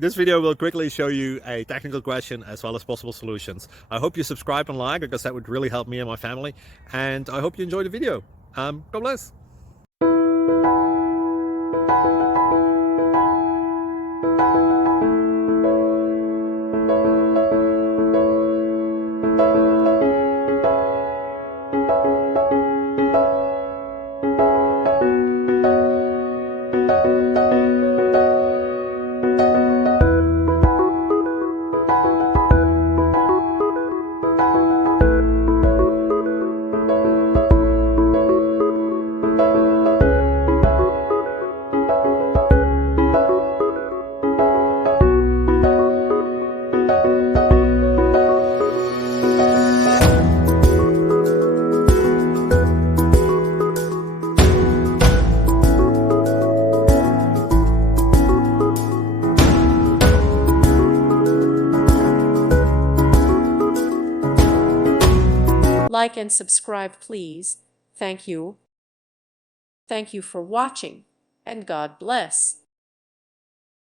This video will quickly show you a technical question as well as possible solutions. I hope you subscribe and like, because that would really help me and my family. And I hope you enjoy the video. God bless. Like and subscribe, please. Thank you. Thank you for watching, and God bless.